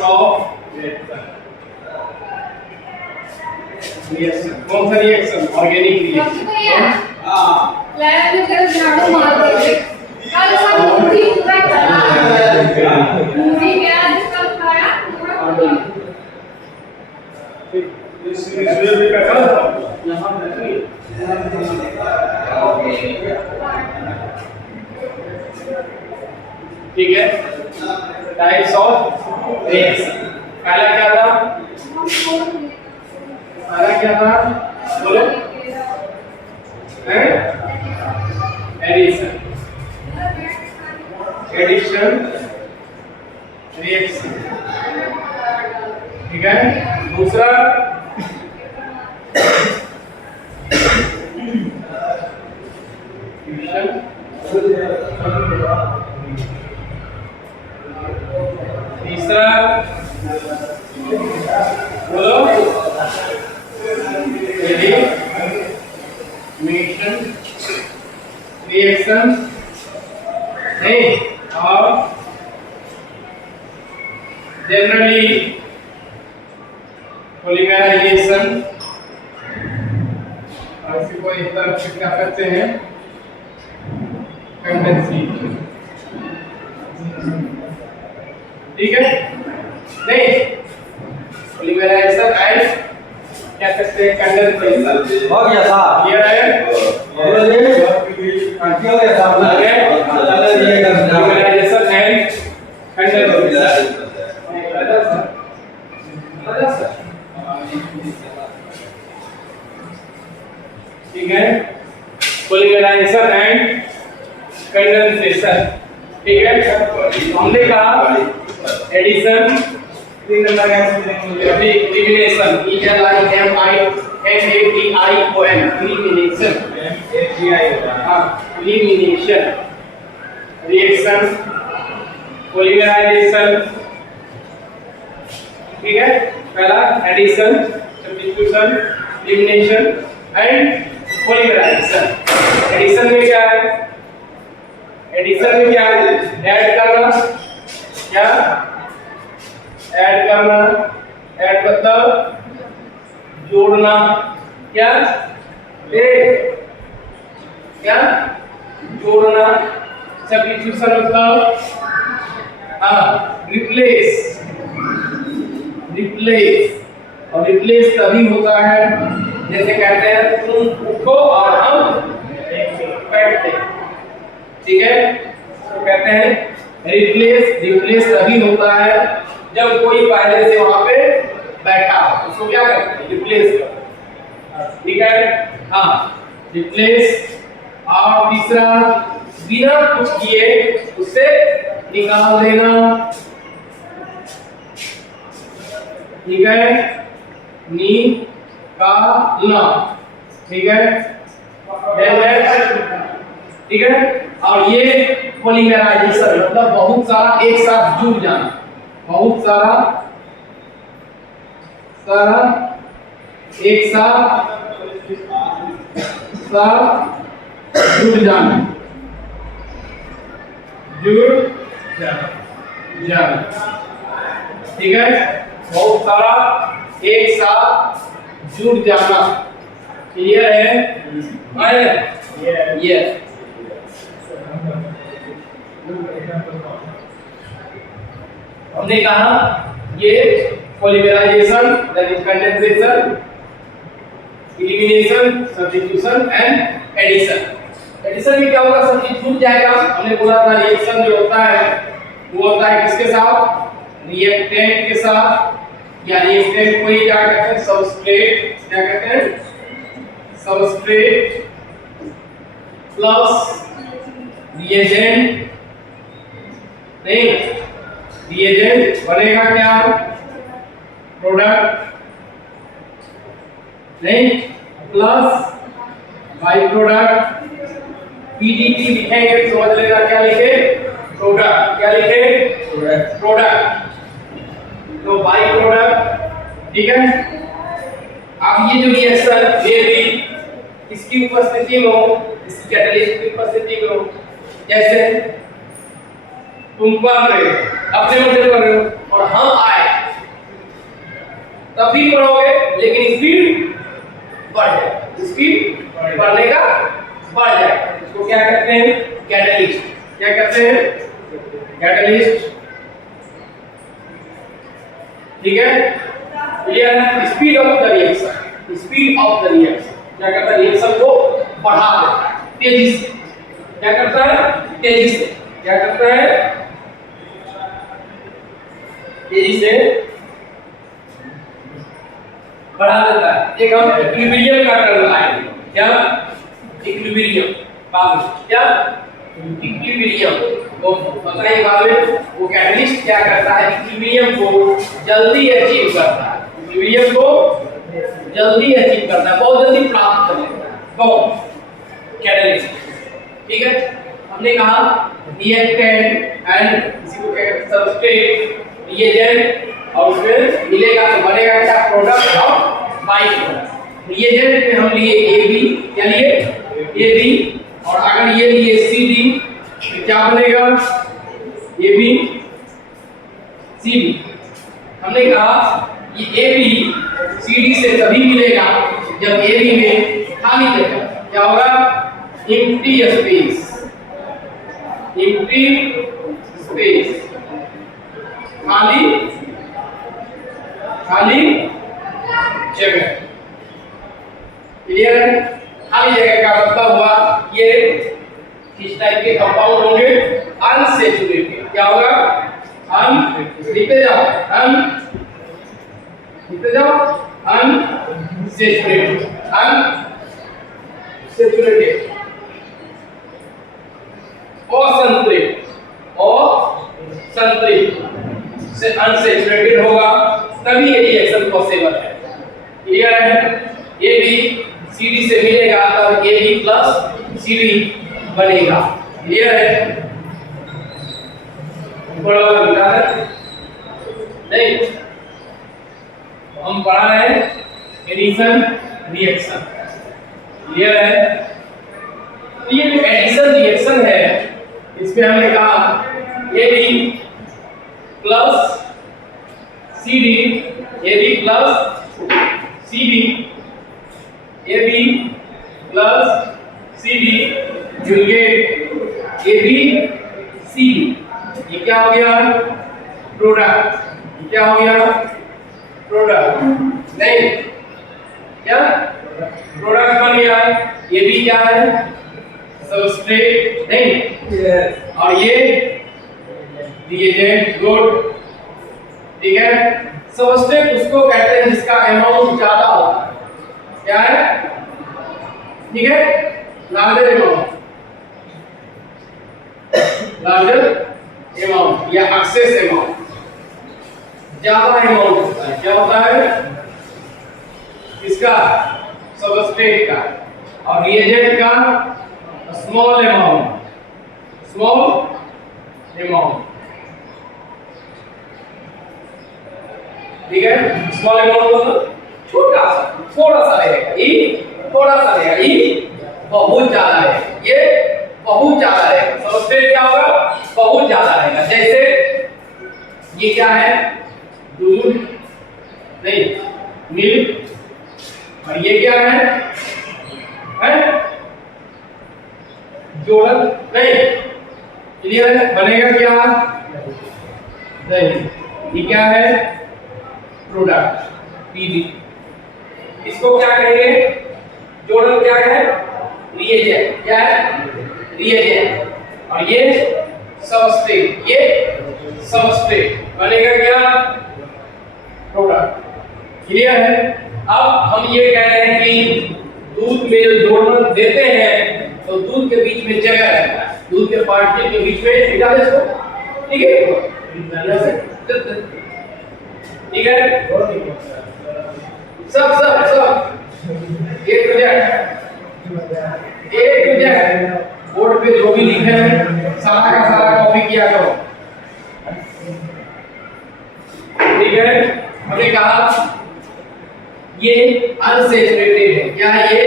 Types of reaction. कौन सा reaction? Organic reaction. हां लैब में तेरा झाड़ू मार दे कल सब पूरी पूरा खाया पूरी क्या सब खाया पूरा ठीक इस भी का यहां देखिए ठीक है। टाइप्स ऑफ रिएक्शन पहला क्या था? पहला क्या था बोलो? एडिशन रिएक्शन ठीक है। दूसरा फ्यूजन तीसरा बोलो एलिमिनेशन रिएक्शन नहीं और जनरली पॉलीमराइजेशन और इसी को इस तरफ से क्या करते हैं कंडेंसेशन ठीक है। नहीं पॉलीमराइजेशन एंड क्या करते हैं कंडेंसेशन हो गया साहब क्लियर है हो गया साहब पॉलीमराइजेशन एंड कंडेंसेशन ठीक है। पॉलीमराइजेशन एंड कंडेंसेशन ठीक है। हमने कहा एडिशन तीन number elimination elimination elimination reaction polymerization ठीक है। पहला addition substitution elimination and polymerization. Addition में क्या है? एडिशन में क्या है? ऐड करना क्या? ऐड करना ऐड मतलब जोड़ना क्या? क्या जोड़ना। सब्स्टिट्यूशन मतलब रिप्लेस और रिप्लेस तभी होता है जैसे कहते हैं तुम उठो और हम बैठते ठीक है। तो कहते हैं रिप्लेस तभी होता है जब कोई पहले से वहां पे बैठा उसको क्या करते हैं? रिप्लेस करते ठीक है। हाँ रिप्लेस। और तीसरा बिना कुछ किए उससे निकाल देना ठीक है। निकालना ठीक है ठीक है। और ये पॉलीमराइजेशन मतलब बहुत सारा एक साथ जुड़ जाना बहुत सारा एक साथ जुड़ जाना ठीक है। बहुत सारा एक साथ जुड़ जाना क्लियर है? ये हमने कहा ये polymerization that is condensation elimination substitution and addition. Addition में क्या होगा? सब चीज छूट जाएगा। हमने बोला था रिएक्शन जो होता है वो होता है किसके साथ? रिएक्टेंट के साथ या रिएक्टेंट को ही क्या कहते हैं? सबस्ट्रेट क्या कहते हैं? सबस्ट्रेट प्लस रिएजेंट नहीं रिएजेंट बनेगा क्या? प्रोडक्ट नहीं प्लस बाई प्रोडक्ट पीडीटी लिखेंगे तो समझ लेना क्या लिखे? प्रोडक्ट। क्या लिखे? प्रोडक्ट। तो बाई प्रोडक्ट ठीक है। अब ये जो रिएक्शन ये भी इसकी उपस्थिति में हो इस कैटलिस्ट की उपस्थिति में हो जैसे तुम पढ़ रहे हो अपने मन से पढ़ रहे हो और हम आए तब भी पढ़ोगे लेकिन स्पीड बढ़ जाए, स्पीड बढ़ने का बढ़ जाए। इसको क्या कहते हैं? कैटलिस्ट। क्या कहते हैं? कैटलिस्ट। ठीक है, क्लियर है? Speed of the reaction, speed of the reaction क्या करता है? रिएक्शन को बढ़ा देता है तेजी से। क्या करता है? तेजी से। क्या करता है? तेजी से बढ़ा देता है। एक हम इक्विलिब्रियम का टर्म लाएंगे। क्या? इक्विलिब्रियम। क्या? इक्विलिब्रियम वो बताइए बाद में। वो कैटलिस्ट क्या करता है? इक्विलिब्रियम को जल्दी अचीव करता है, इक्विलिब्रियम को जल्दी अचीव करता है, बहुत जल्दी प्राप्त कर लेता है। कौन? कैटलिस्ट। ठीक है, हमने कहा रिएक्टेंट एंड इसी को कहते हैं सबस्ट्रेट, रिएजेंट और उसमें मिलेगा तो बनेगा क्या? Product of by product. Reagent में हम लिए AB, क्या लिए? AB, और अगर ये लिए CD तो क्या बनेगा? AB CD। हमने कहा ये AB CD से तभी मिलेगा जब AB में खाली जगह क्या होगा? एम्प्टी स्पेस, एम्प्टी स्पेस, खाली खाली जगह। क्लियर है? खाली जगह का मतलब हुआ ये किस टाइप के कंपाउंड होंगे? अनसैचुरेटेड। क्या होगा? लिखते जाओ, लिखते जाओ, अनसैचुरेटेड, अनसैचुरेटेड, असंतृप्त, असंतृप्त से अनसैचुरेटेड होगा तभी ये रिएक्शन पॉसिबल है। क्लियर है? AB CD से मिलेगा तब AB प्लस CD बनेगा। क्लियर है? बड़ा मिला है नहीं? हम पढ़ा रहे हैं एडिशन रिएक्शन। क्लियर है? तो ये जो एडिशन रिएक्शन है इसमें हमने कहा AB plus CD, AB plus CD, AB plus CD will get AB CD। ये क्या हो गया? प्रोडक्ट। ये क्या हो गया? प्रोडक्ट। नहीं क्या? प्रोडक्ट बन गया। ये भी क्या है? सबस्ट्रेट। नहीं और ये रिएजेंट। गुड। ठीक है, सबस्ट्रेट उसको कहते हैं जिसका अमाउंट ज्यादा होता है। क्या है? ठीक है, लार्जर अमाउंट, लार्जर अमाउंट या एक्सेस अमाउंट, ज्यादा अमाउंट होता है। क्या होता है? इसका सबस्ट्रेट का और रिएजेंट का स्मॉल अमाउंट, स्मॉल अमाउंट। ठीक है, स्मॉल अमाउंट मतलब छोटा सा, थोड़ा सा रहेगा। ई थोड़ा सा रहेगा, ई बहुत ज्यादा है, ये बहुत ज्यादा रहेगा। सबस्ट्रेट क्या होगा? बहुत ज्यादा रहेगा। जैसे ये क्या है? दूध नहीं, मिल्क। और ये क्या है? जोड़न नहीं। क्लियर है? बनेगा क्या? नहीं। ये क्या है? Product PD. इसको क्या कहेंगे? जोड़न क्या है? रिएजेंट। क्या है? रिएजेंट। और ये सबस्ट्रेट, ये सबस्ट्रेट बनेगा क्या? प्रोडक्ट। क्लियर है? अब हम ये कह रहे हैं कि दूध में जो जोड़न देते हैं तो दूध के बीच में जगह रहता है, दूध के पार्टिकल के बीच में मिला दे इसको। ठीक है, ठीक है, सब सब सब A to Z बोर्ड पे जो भी लिखे हैं सारा का सारा कॉपी किया करो। ठीक है, हमने कहा ये अनसैचुरेटेड है। क्या है ये?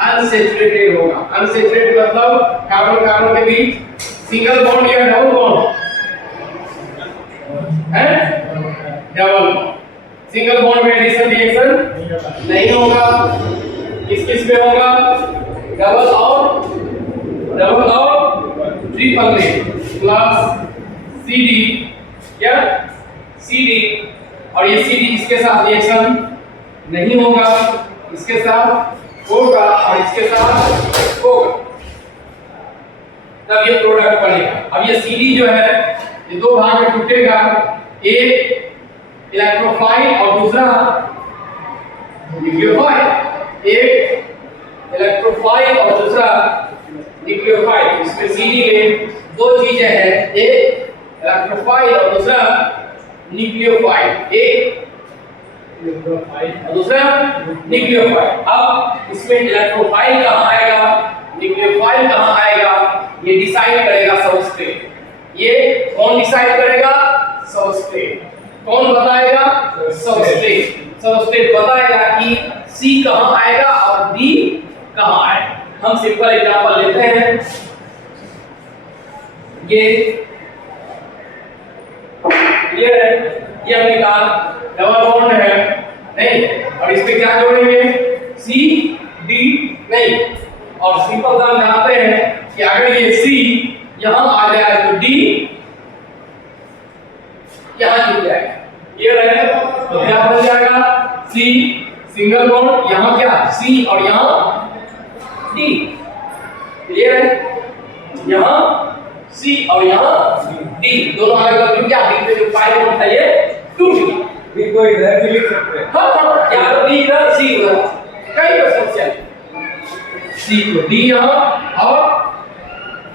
अनसैचुरेटेड होगा। अनसैचुरेटेड मतलब कार्बन कार्बन के बीच सिंगल बॉन्ड या डबल बॉन्ड है? Double bond. सिंगल बॉन्ड में एडिशन रिएक्शन नहीं होगा। किस किस में होगा? डबल और ट्रिपल में प्लस CD, क्या CD, और ये CD इसके साथ रिएक्शन नहीं होगा, इसके साथ होगा और इसके साथ होगा, तब ये प्रोडक्ट बनेगा। अब ये CD जो है ये दो भाग में टूटेगा, एक इलेक्ट्रोफाइल और दूसरा न्यूक्लियोफाइल। एक इलेक्ट्रोफाइल और दूसरा न्यूक्लियोफाइल। इसमें CD में दो चीजें हैं, एक इलेक्ट्रोफाइल और दूसरा न्यूक्लियोफाइल। एक इलेक्ट्रोफाइल और दूसरा न्यूक्लियोफाइल। अब इसमें इलेक्ट्रोफाइल कहां आएगा, न्यूक्लियोफाइल कहां आएगा, ये डिसाइड करेगा सबस्ट्रेट। ये कौन डिसाइड करेगा? सबस्ट्रेट। कौन बताएगा? सबस्ट्रेट। सबस्ट्रेट बताएगा कि C कहां आएगा और D कहां आएगा। हम सिंपल एग्जांपल लेते हैं। ये क्लियर है? ये हमने कहा डबल बॉन्ड है नहीं, और इस पे क्या जोड़ेंगे? C D नहीं, और सिंपल सा हम जानते हैं कि अगर ये C यहां आ जाए तो D यहां जुड़ जाएगा। क्लियर है? तो क्या बन जाएगा? C सिंगल बॉन्ड, यहां क्या C और यहां D। क्लियर है? यहां C और यहां D दोनों अलग अलग जुड़ गया। बीच में जो पाई बॉन्ड था ये टूट गया। भी कोई इधर भी लिख सकते हैं। हाँ, या तो D इधर C उधर, कई समस्या है। C को D यहां और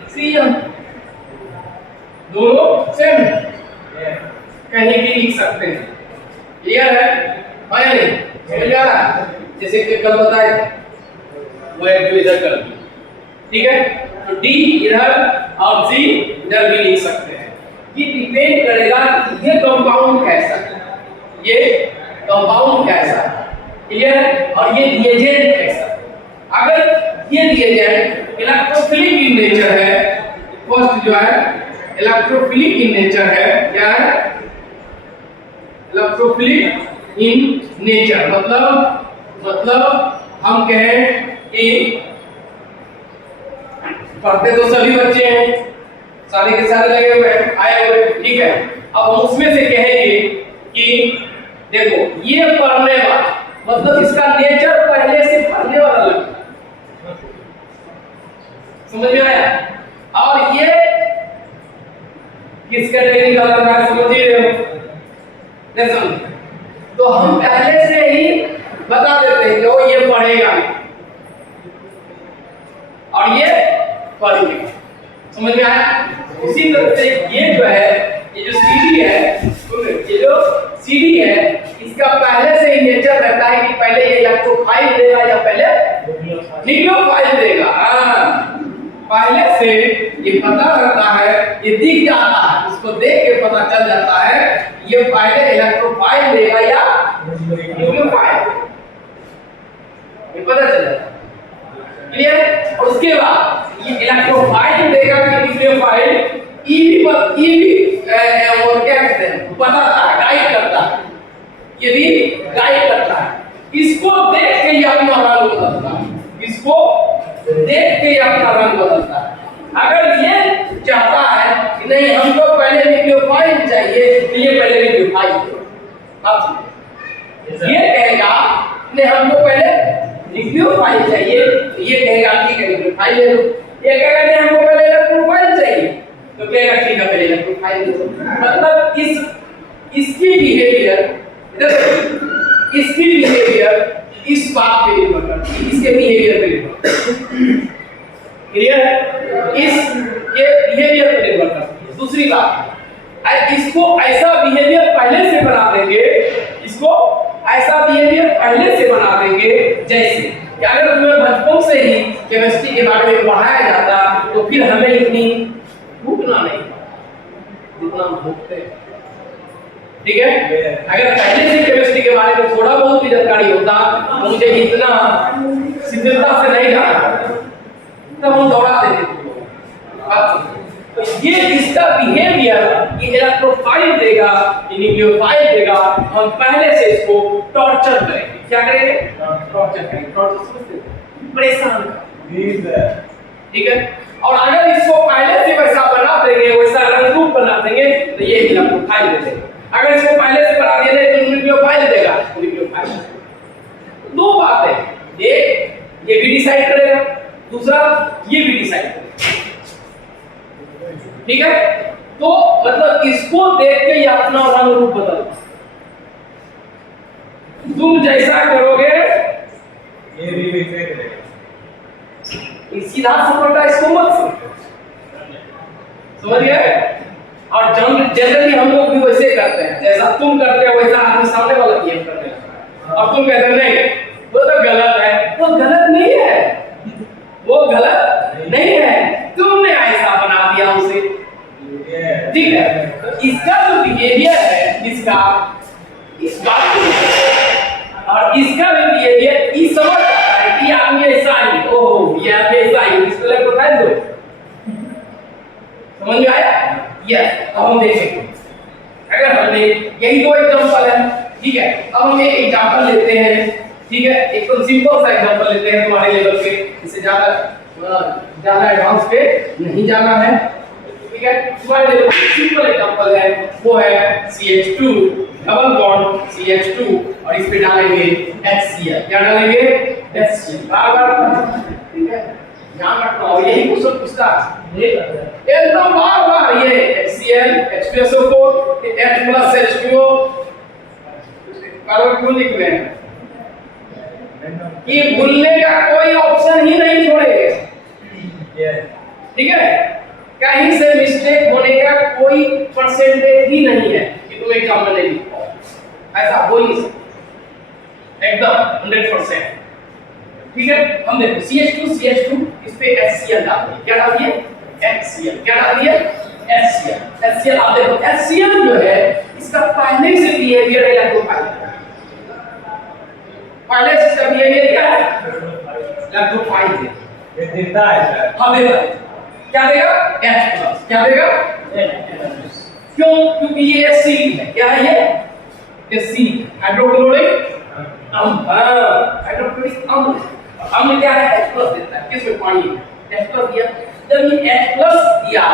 C यहां, दोनों सेम कहीं भी लिख सकते हैं। क्लियर है? हाँ या नहीं? समझ आ रहा है? जैसे कि कल बताए वो एक जो इधर कर दी, ठीक है? तो D इधर और C इधर भी लिख सकते हैं। ये डिपेंड करेगा कि ये कंपाउंड कैसा है, ये कंपाउंड कैसा है, क्लियर है? और ये रिएजेंट कैसा है। अगर ये रिएजेंट इलेक्ट्रोफिलिक इन नेचर है, फर्स्ट जो है इलेक्ट्रोफिलिक इन नेचर है, क्या है? इलेक्ट्रोफिलिक इन नेचर मतलब हम कहें कि पढ़ते तो सभी बच्चे हैं, सारे के सारे लगे हुए हैं, आए हुए, ठीक है? अब हम उसमें से कहेंगे कि देखो ये पढ़ने वाला मतलब इसका नेचर पहले से पढ़ने वाला लगता है, समझ में आया? और ये किस कैटेगरी का लग रहा है, समझ ही रहे हो? नहीं, तो हम पहले से ही बता देते हैं कि वो ये पढ़ेगा और ये पढ़ेगा, समझ में आया? इसी तरह से ये जो है, ये जो CD है, ये जो CD है, इसका पहले से ही नेचर रहता है कि पहले ये इलेक्ट्रोफाइल देगा या पहले न्यूक्लियोफाइल देगा। पहले से ये पता रहता है, ये दिख जाता है, उसको देख के पता चल जाता है ये पहले इलेक्ट्रोफाइल देगा या न्यूक्लियोफाइल, ये पता चल जाता है। क्लियर? और उसके बाद ये इलेक्ट्रोफाइल देगा कि न्यूक्लियोफाइल, और क्या कहते हैं, बताता है, गाइड करता है, ये भी गाइड करता है। इसको देख के ये अपना रंग बदलता है, इसको देख के ये अपना रंग बदलता है। अगर ये चाहता है कि नहीं हमको पहले न्यूक्लियोफाइल चाहिए तो ये पहले न्यूक्लियोफाइल देगा। अब ये कहेगा नहीं हमको पहले न्यूक्लियोफाइल चाहिए तो ये कहेगा ठीक है न्यूक्लियोफाइल ले लो। ये कहेगा नहीं हमको पहले इलेक्ट्रोफाइल चाहिए तो कहेगा ठीक है पहले इलेक्ट्रोफाइल ले लो। मतलब इसकी बिहेवियर इस बात पे निर्भर करती है, इसके बिहेवियर पे निर्भर। क्लियर है? ये बिहेवियर पे निर्भर करती है। दूसरी बात, इसको ऐसा बिहेवियर पहले से बना देंगे, इसको ऐसा बिहेवियर पहले से बना देंगे जैसे कि अगर तुम्हें बचपन से ही केमिस्ट्री के बारे में पढ़ाया जाता तो फिर हमें इतनी भूखना नहीं जितना भूखते। ठीक है? अगर पहले से केमिस्ट्री के बारे में थोड़ा बहुत भी जानकारी होता तो मुझे इतना शिथिलता से नहीं जाना पड़ता, तब हम दौड़ा देते थे। तो ये इसका बिहेवियर, ये इलेक्ट्रोफाइल देगा, ये न्यूक्लियोफाइल देगा, हम पहले से इसको टॉर्चर करेंगे। क्या करेंगे? टॉर्चर करेंगे। टॉर्चर समझते हैं? परेशान करेंगे, ठीक है। और अगर इसको पहले से वैसा बना देंगे, वैसा रंग रूप बना देंगे, तो ये इलेक्ट्रोफाइल दे देगा। अगर इसको पहले से बना दिया तो न्यूक्लियोफाइल देगा, न्यूक्लियोफाइल। दो बातें, एक ये भी डिसाइड करेगा, दूसरा ये भी डिसाइड करेगा, ठीक है। तो मतलब इसको देख के ये अपना रंग रूप बदल, तुम जैसा करोगे ये भी वैसे करेगा। सीधा सपोर्टा इसको मत समझ गए। और जनरली हम लोग भी वैसे करते हैं, जैसा तुम करते हो वैसा आदमी सामने वाला भी करते हैं। अब तुम कहते हो नहीं वो तो गलत है, वो गलत नहीं है, वो गलत नहीं है, तुमने ऐसा बना दिया उसे, ठीक है। तो इसका जो बिहेवियर है, इसका इस बात को और इसका भी बिहेवियर इस समझ आता है कि आदमी ऐसा ही, ओहो ये आदमी ऐसा ही, इसको लग बता दो, समझ में आया? यस। अब हम देखेंगे, अगर हमने यही दो एग्जांपल है, ठीक है। अब हम एक एग्जांपल लेते हैं, ठीक है, एक तो सिंपल सा एग्जांपल लेते हैं तुम्हारे लेवल पे, इससे ज्यादा एडवांस पे नहीं जाना है, ठीक है। तुम्हारे लेवल पे सिंपल एग्जांपल है, वो है CH2 डबल बॉन्ड CH2 और इस पे डालेंगे HCl। क्या डालेंगे? HCl। बार-बार, ठीक है, ध्यान रखना। और यही क्वेश्चन पूछता है एकदम बार-बार, ये HCl H2SO4 H+ H2O carbon क्यों लिख रहे हैं कि भूलने का कोई ऑप्शन ही नहीं छोड़ेगा, ठीक है। कहीं से मिस्टेक होने का कोई परसेंटेज ही नहीं है कि तुम एग्जाम में नहीं लिख पाओ, ऐसा हो ही नहीं सकता, एकदम 100%, ठीक है। हम देखो CH2 इस पे HCl डाल दिए, क्या डाल दिए? HCl। क्या डाल दिए? HCl। आप देखो HCl जो है इसका पहले से बिहेवियर इलेक्ट्रोफाइल, पहले से इसका बिहेवियर क्या है? इलेक्ट्रोफाइल है, ये देता है सर। हाँ देता है। क्या देगा? H+। क्या देगा? क्यों? क्योंकि ये एसिड है। क्या है ये? एसिड, हाइड्रोक्लोरिक अम्ल। हाइड्रोक्लोरिक अम्ल, अम्ल क्या है? H+ देता है, किसमें? पानी में H+ दिया। जब ये H+ दिया,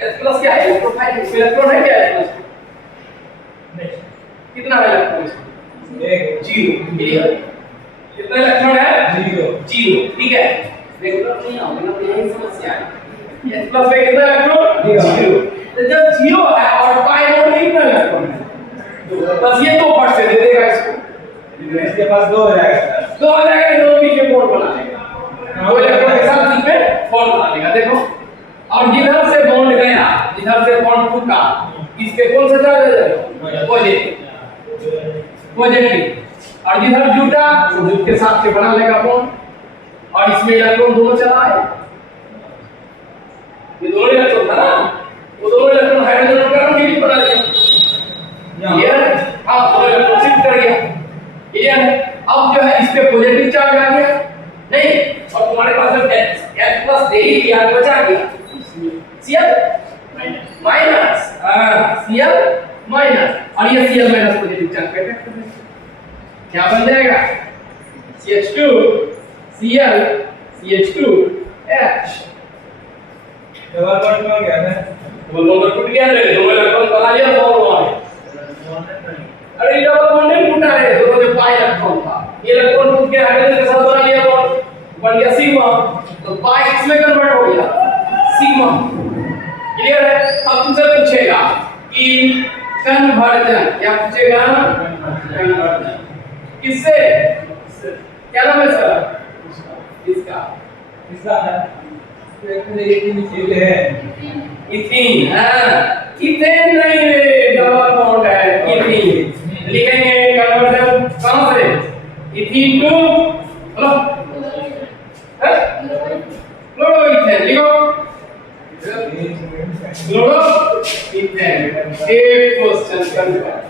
H+ क्या है? इलेक्ट्रोफाइल। इलेक्ट्रॉन है क्या H+? कितना है इलेक्ट्रॉन? एक 0। क्लियर? कितना इलेक्ट्रॉन है? 0। ठीक है। रेगुलर नहीं होगा तो यही समस्या है। H+ में कितना इलेक्ट्रॉन? 0। तो जब 0 है और पाई बॉन्ड में कितना इलेक्ट्रॉन है? 2। बस ये 2 पार्ट से दे देगा इसको, इसके पास 2 हो जाएगा। 2 हो जाएगा, दोनों बीच में बॉन्ड बना लेगा, 2 इलेक्ट्रॉन के साथ बीच में बॉन्ड बना लेगा। देखो, और जिधर से बॉन्ड गया, जिधर से बॉन्ड टूटा, इसके कौन सा चार्ज है? पॉजिटिव। और जिधर जुटा तो जुट के साथ से बना लेगा बॉन्ड, और इसमें इलेक्ट्रॉन दोनों चला है, ये दोनों इलेक्ट्रॉन था ना, वो दोनों इलेक्ट्रॉन हाइड्रोजन और कार्बन के बीच बना दिया, ये हां दोनों इलेक्ट्रॉन शिफ्ट कर गया, क्लियर है। अब जो है इस पे पॉजिटिव चार्ज आ गया नहीं, और तुम्हारे पास जब H+ दे ही दिया, बचा गया Cl माइनस, Cl माइनस, और ये Cl माइनस पॉजिटिव चार्ज पे इफेक्ट करेगा, क्या बन जाएगा? CH2 Cl CH2 H। Double bond में हो गया ना, डबल बॉन्ड टूट गया रे, दो इलेक्ट्रॉन बना लिया बॉन्ड वाले। अरे डबल बॉन्ड नहीं टूटा रे, दोनों में पाई इलेक्ट्रॉन था, ये इलेक्ट्रॉन टूट के हाइड्रोजन के साथ बना लिया बॉन्ड, बन गया सिग्मा, तो पाई इसमें कन्वर्ट हो गया सिग्मा, क्लियर है। अब तुमसे पूछेगा कि कन्वर्जन, क्या पूछेगा? कन्वर्जन किससे? क्या नाम है इसका? इसका है इथेन है, इथीन। हाँ, इथेन नहीं रे, डबल बॉन्ड है, इथीन लिखेंगे। कन्वर्जन कहां से? इथीन टू हेलो क्लोरोइथेन लिखो, क्लोरोइथेन। एक क्वेश्चन कन्वर्जन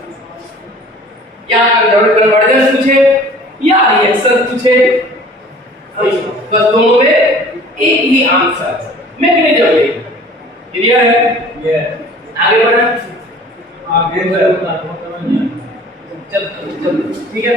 या कन्वर्जन पूछे या रिएक्शन पूछे, बस दोनों में एक ही आंसर, मैकेनिज्म है। क्लियर है? ये आगे बढ़े। आगे चल चल ठीक है।